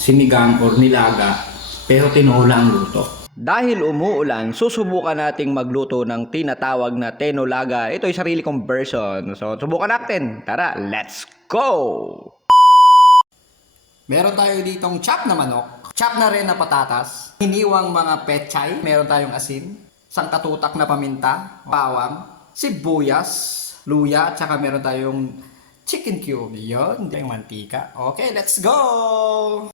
sinigang or nilaga pero tinola ang luto. Dahil umuulan, susubukan nating magluto ng tinatawag na tenolaga. Ito ay sarili kong version. So, subukan natin. Tara, let's go! Meron tayo ditong chop na manok, chop na rin na patatas, hiniwang mga pechay, meron tayong asin, sangkatutak na paminta, bawang, sibuyas, luya, tsaka meron tayong chicken cube. Yun, yung mantika. Okay, let's go!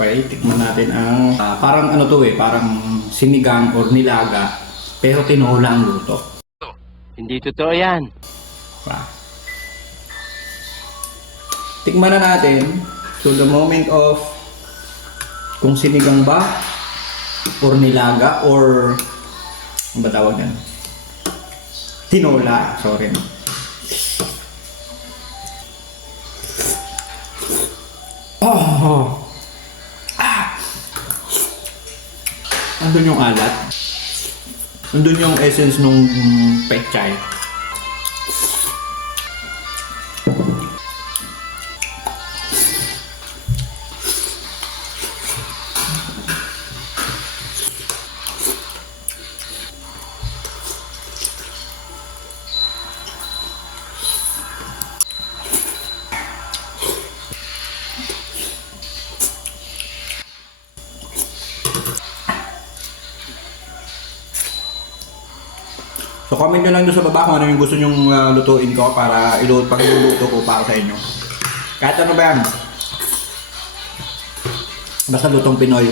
Okay, tikman natin ang parang ano to parang sinigang or nilaga pero tinola ang luto. Hindi totoo yan. Tikman na natin. So the moment of kung sinigang ba or nilaga or ano ba tawag yan? Tinola, sorry. Oh! Andun yung alat. Andun yung essence nung pechay. So comment nyo lang doon sa baba kung ano yung gusto nyong lutuin ko para pag-iluluto ko para sa inyo. Kahit ano ba yan. Basta lutong Pinoy.